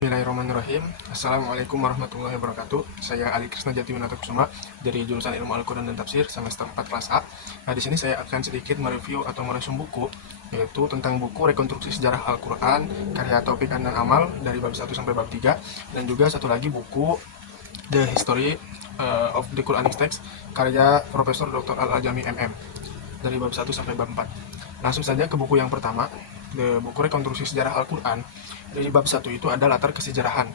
Bismillahirrahmanirrahim. Assalamualaikum warahmatullahi wabarakatuh. Saya Ali Krisna Jatiwinata Kusuma dari jurusan Ilmu Al-Quran dan Tafsir semester 4 kelas A. Nah, di sini saya akan sedikit mereview atau meresum buku, yaitu tentang buku Rekonstruksi Sejarah Al-Quran karya Taufik Andan Amal dari bab 1 sampai bab 3, dan juga satu lagi buku The History of the Quranic Text karya Profesor Dr. Al-Ajami MM dari bab 1 sampai bab 4. Langsung saja ke buku yang pertama, buku Rekonstruksi Sejarah Al-Quran. Dari bab 1 itu ada latar kesejarahan.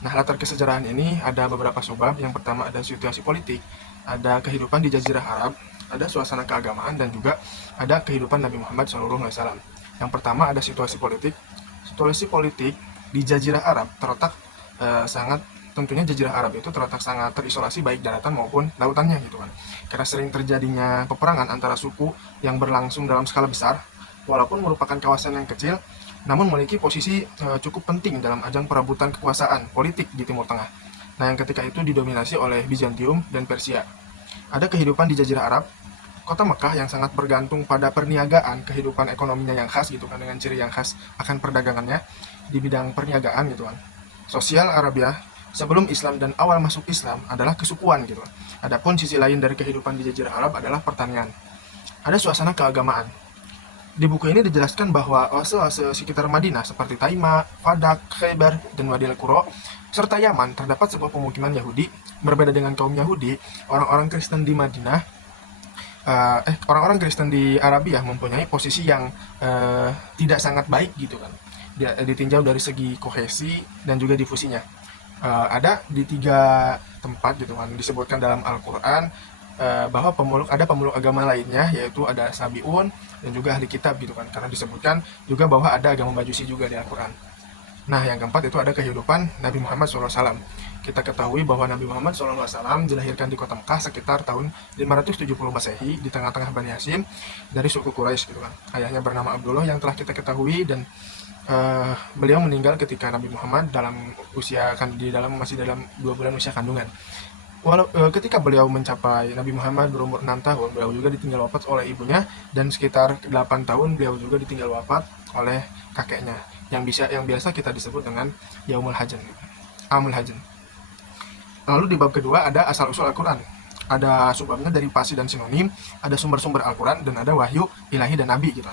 Nah, latar kesejarahan ini ada beberapa subbab. Yang pertama ada situasi politik, ada kehidupan di Jazirah Arab, ada suasana keagamaan, dan juga ada kehidupan Nabi Muhammad SAW. Yang pertama ada situasi politik. Situasi politik di Jazirah Arab terletak tentunya Jazirah Arab itu terletak sangat terisolasi baik daratan maupun lautannya gitu kan. Karena sering terjadinya peperangan antara suku yang berlangsung dalam skala besar, walaupun merupakan kawasan yang kecil, namun memiliki posisi cukup penting dalam ajang perebutan kekuasaan politik di Timur Tengah. Nah, yang ketika itu didominasi oleh Bizantium dan Persia. Ada kehidupan di Jazirah Arab, kota Mekah yang sangat bergantung pada perniagaan, kehidupan ekonominya yang khas gitu kan, dengan ciri yang khas akan perdagangannya di bidang perniagaan gitu kan. Sosial Arabia sebelum Islam dan awal masuk Islam adalah kesukuan gitu kan. Adapun sisi lain dari kehidupan di Jazirah Arab adalah pertanian. Ada suasana keagamaan. Di buku ini dijelaskan bahwa oase-oase sekitar Madinah seperti Taima, Fadak, Khaybar, dan Wadi Al-Qura, serta Yaman terdapat sebuah pemukiman Yahudi. Berbeda dengan kaum Yahudi, orang-orang Kristen di Madinah, orang-orang Kristen di Arabia mempunyai posisi yang tidak sangat baik gitu kan. Ditinjau dari segi kohesi dan juga difusinya. Ada di 3 tempat gitu kan disebutkan dalam Al-Quran, bahwa ada pemeluk agama lainnya, yaitu ada Sabi'un dan juga ahli kitab gitu kan, karena disebutkan juga bahwa ada agama Majusi juga di Al-Quran. Nah, yang keempat itu ada kehidupan Nabi Muhammad SAW. Kita ketahui bahwa Nabi Muhammad SAW dilahirkan di kota Mekah sekitar tahun 570 Masehi di tengah-tengah Bani Hashim dari suku Quraisy gitu kan. Ayahnya bernama Abdullah yang telah kita ketahui, dan beliau meninggal ketika Nabi Muhammad masih dalam 2 bulan usia kandungan. Ketika beliau mencapai, Nabi Muhammad berumur 6 tahun, beliau juga ditinggal wafat oleh ibunya, dan sekitar 8 tahun beliau juga ditinggal wafat oleh kakeknya, yang biasa kita disebut dengan Yaumul Hajan, Amul Hajan. Lalu di bab kedua ada asal-usul Al-Quran. Ada subbabnya dari pasi dan sinonim, ada sumber-sumber Al-Quran, dan ada wahyu ilahi dan nabi gitu.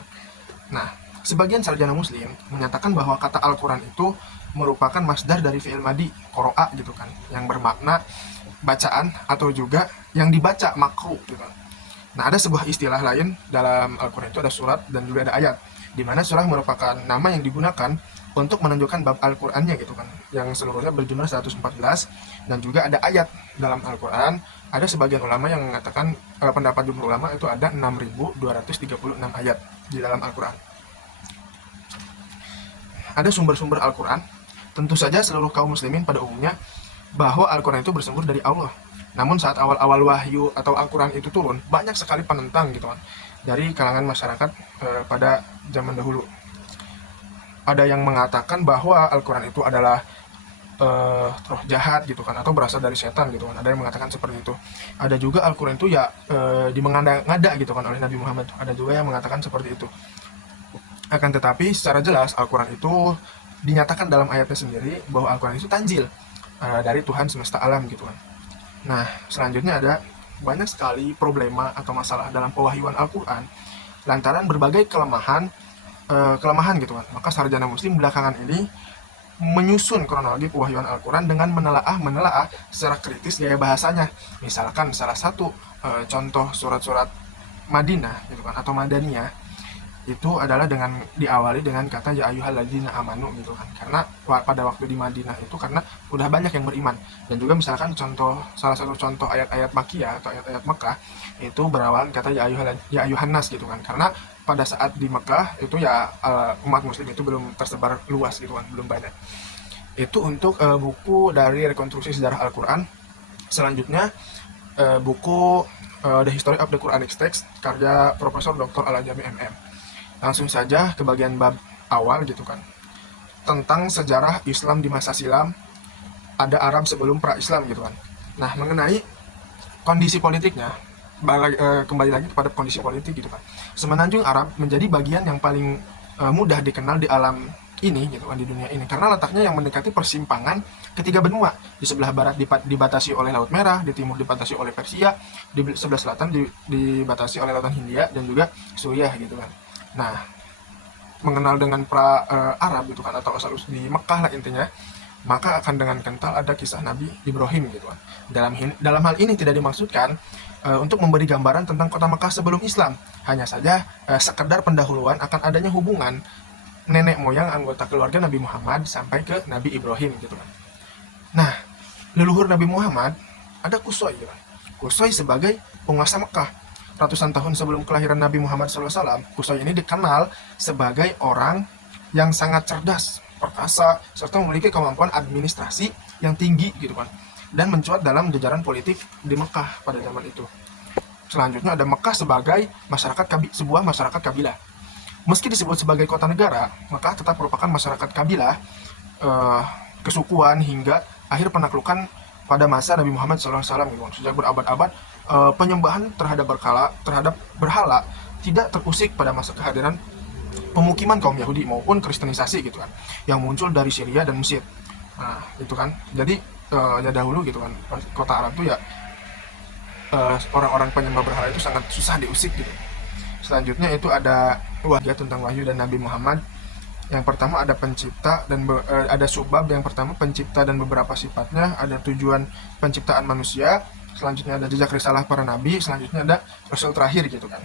Nah, sebagian sarjana muslim menyatakan bahwa kata Al-Quran itu merupakan masdar dari fi'il madi, qoro'a gitu kan, yang bermakna bacaan atau juga yang dibaca, makru gitu. Nah, ada sebuah istilah lain dalam Al-Quran itu ada surat dan juga ada ayat, di mana surah merupakan nama yang digunakan untuk menunjukkan bab Al-Qurannya gitu kan, yang seluruhnya berjumlah 114, dan juga ada ayat dalam Al-Quran. Ada sebagian ulama yang mengatakan, pendapat jumhur ulama itu ada 6.236 ayat di dalam Al-Quran. Ada sumber-sumber Al-Quran. Tentu saja seluruh kaum muslimin pada umumnya bahwa Al-Quran itu bersumber dari Allah. Namun saat awal-awal wahyu atau Al-Quran itu turun, banyak sekali penentang gitu kan, dari kalangan masyarakat pada zaman dahulu. Ada yang mengatakan bahwa Al-Quran itu adalah roh jahat gitu kan, atau berasal dari setan gitu kan. Ada yang mengatakan seperti itu. Ada juga Al-Quran itu dimengada-ngada gitu kan oleh Nabi Muhammad. Ada juga yang mengatakan seperti itu. Akan tetapi secara jelas Al-Quran itu dinyatakan dalam ayatnya sendiri bahwa Al-Quran itu Tanzil dari Tuhan semesta alam gitu kan. Nah, selanjutnya ada banyak sekali problema atau masalah dalam pewahyuan Al-Quran lantaran berbagai kelemahan gitu kan. Maka sarjana muslim belakangan ini menyusun kronologi pewahyuan Al-Quran dengan menelaah secara kritis gaya bahasanya. Misalkan salah satu contoh surat-surat Madinah gitu kan, atau Madaniyah, itu adalah diawali dengan kata ya ayyuhalladzina amanu gitu kan, karena pada waktu di Madinah itu karena udah banyak yang beriman. Dan juga misalkan salah satu contoh ayat-ayat Makkiyah atau ayat-ayat Mekah itu berawal kata ya ayyuhan nas gitu kan, karena pada saat di Mekah itu umat muslim itu belum tersebar luas gitu kan, belum banyak. Itu untuk buku dari Rekonstruksi Sejarah Al-Quran. Selanjutnya buku The History of the Quranic Text karya Profesor Dr. Al-Ajami MM. Langsung saja ke bagian bab awal gitu kan, tentang sejarah Islam di masa silam, ada Arab sebelum pra-Islam gitu kan. Nah, mengenai kondisi politiknya, kembali lagi kepada kondisi politik gitu kan. Semenanjung Arab menjadi bagian yang paling mudah dikenal di alam ini gitu kan, di dunia ini, karena letaknya yang mendekati persimpangan ketiga benua. Di sebelah barat dibatasi oleh Laut Merah, di timur dibatasi oleh Persia, di sebelah selatan dibatasi oleh Lautan Hindia dan juga Suriah gitu kan. Nah, mengenal dengan Arab gitu kan, atau asal usul di Mekah lah intinya, maka akan dengan kental ada kisah Nabi Ibrahim gitu kan. Dalam hal ini tidak dimaksudkan untuk memberi gambaran tentang kota Mekah sebelum Islam, hanya saja sekedar pendahuluan akan adanya hubungan nenek moyang anggota keluarga Nabi Muhammad sampai ke Nabi Ibrahim gitu kan. Nah, leluhur Nabi Muhammad ada Qusay gitu kan. Qusay sebagai penguasa Mekah. Ratusan tahun sebelum kelahiran Nabi Muhammad SAW, Qusay ini dikenal sebagai orang yang sangat cerdas, perkasa, serta memiliki kemampuan administrasi yang tinggi gitu kan, dan mencuat dalam jajaran politik di Mekah pada zaman itu. Selanjutnya ada Mekah sebagai sebuah masyarakat kabilah. Meski disebut sebagai kota negara, Mekah tetap merupakan masyarakat kabilah, kesukuan hingga akhir penaklukan pada masa Nabi Muhammad SAW. Sejak berabad-abad, penyembahan terhadap berhala tidak terusik pada masa kehadiran pemukiman kaum Yahudi maupun Kristenisasi gitu kan, yang muncul dari Syria dan Mesir. Nah, itu kan. Jadi ya dahulu gitu kan, kota Arab itu ya orang-orang penyembah berhala itu sangat susah diusik gitu. Selanjutnya itu ada wahyu tentang wahyu dan Nabi Muhammad. Yang pertama ada pencipta dan ada subbab. Yang pertama pencipta dan beberapa sifatnya, ada tujuan penciptaan manusia, selanjutnya ada jejak risalah para nabi, selanjutnya ada rasul terakhir gitu kan.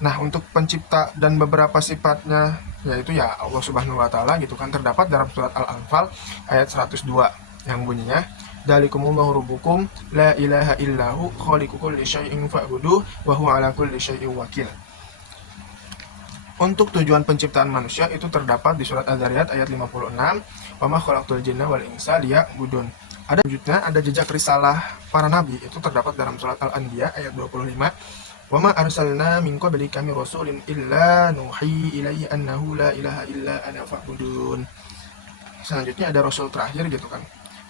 Nah, untuk pencipta dan beberapa sifatnya yaitu ya Allah Subhanahu wa taala gitu kan, terdapat dalam surat Al-Anfal ayat 102 yang bunyinya Dzalikumullahu rabbukum la ilaha illahu khaliqu kulli syai'in fa'buduhu wa huwa ala kulli syai'in wakil. Untuk tujuan penciptaan manusia itu terdapat di surat Az-Zariyat ayat 56, wa ma khalaqtul jinna wal insa liya'budun. Ada selanjutnya ada jejak risalah para nabi, itu terdapat dalam surat Al-Anbiya ayat 25, wa ma arsalna min qablika min rasulin illa nuhi ilaihi annahu la ilaha illa ana fa'budun. Selanjutnya ada rasul terakhir gitu kan.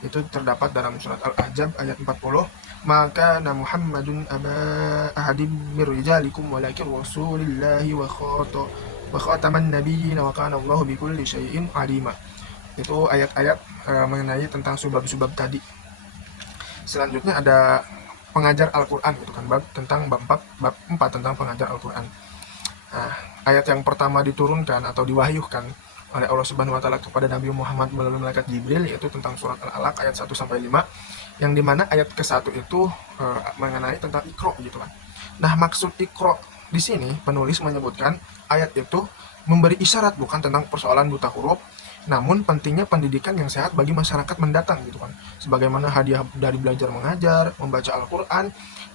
Itu terdapat dalam surat Al-Ahzab ayat 40, maka Muhammadun aba ahadim mir rijalikum walakin rasulillahi wa khataman nabiyyin wa kana Allahu bikulli syai'in alima. Itu ayat-ayat mengenai tentang subab-subab tadi. Selanjutnya ada pengajar Al-Qur'an gitu kan, bab 4 tentang pengajar Al-Qur'an. Nah, ayat yang pertama diturunkan atau diwahyukan oleh Allah Subhanahu wa taala kepada Nabi Muhammad melalui malaikat Jibril, yaitu tentang surat Al-Alaq ayat 1 sampai 5, yang dimana ayat ke-1 itu mengenai tentang Iqra gitu kan. Nah, maksud Iqra di sini penulis menyebutkan ayat itu memberi isyarat bukan tentang persoalan buta huruf, namun pentingnya pendidikan yang sehat bagi masyarakat mendatang gitu kan. Sebagaimana hadiah dari belajar mengajar, membaca Al-Qur'an,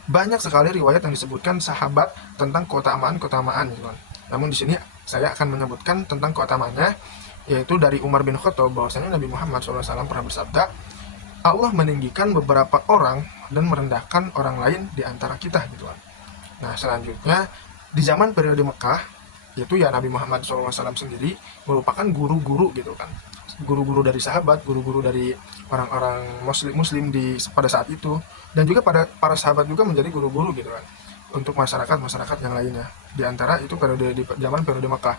banyak sekali riwayat yang disebutkan sahabat tentang keutamaan gitu kan. Namun di sini saya akan menyebutkan tentang keutamaannya, yaitu dari Umar bin Khattab bahwasanya Nabi Muhammad SAW pernah bersabda, Allah meninggikan beberapa orang dan merendahkan orang lain di antara kita gitu kan. Nah, selanjutnya di zaman periode Mekah, yaitu ya Nabi Muhammad SAW sendiri merupakan guru-guru gitu kan, guru-guru dari sahabat, guru-guru dari orang-orang muslim pada saat itu, dan juga para sahabat juga menjadi guru-guru gitu kan untuk masyarakat yang lainnya. Di antara itu di zaman periode Mekah.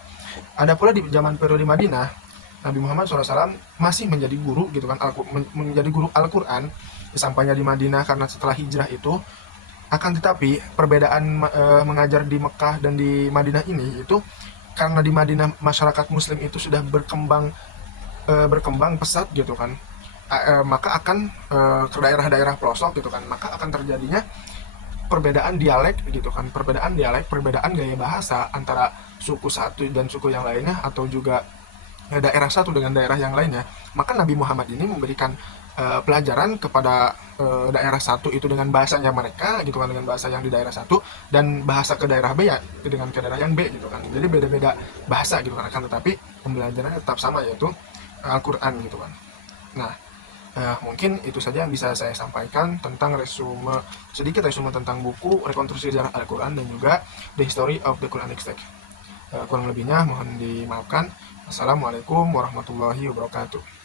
Ada pula di zaman periode Madinah, Nabi Muhammad SAW masih menjadi guru gitu kan, menjadi guru Al-Quran sampainya di Madinah, karena setelah hijrah itu. Akan tetapi perbedaan mengajar di Mekah dan di Madinah ini itu karena di Madinah masyarakat Muslim itu sudah berkembang pesat gitu kan, maka akan ke daerah-daerah pelosok gitu kan, maka akan terjadinya perbedaan dialek gitu kan, perbedaan gaya bahasa antara suku satu dan suku yang lainnya, atau juga daerah satu dengan daerah yang lainnya. Maka Nabi Muhammad ini memberikan pelajaran kepada daerah satu itu dengan bahasanya mereka gitu kan, dengan bahasa yang di daerah satu, dan bahasa ke daerah B ya dengan ke daerah yang B gitu kan. Jadi beda-beda bahasa gitu kan, akan tetapi pembelajarannya tetap sama, yaitu Al-Quran gitu kan. Nah, mungkin itu saja yang bisa saya sampaikan tentang sedikit resume tentang buku Rekonstruksi Sejarah Al-Quran dan juga The History of the Quranic Text. Kurang lebihnya mohon dimaafkan. Assalamualaikum warahmatullahi wabarakatuh.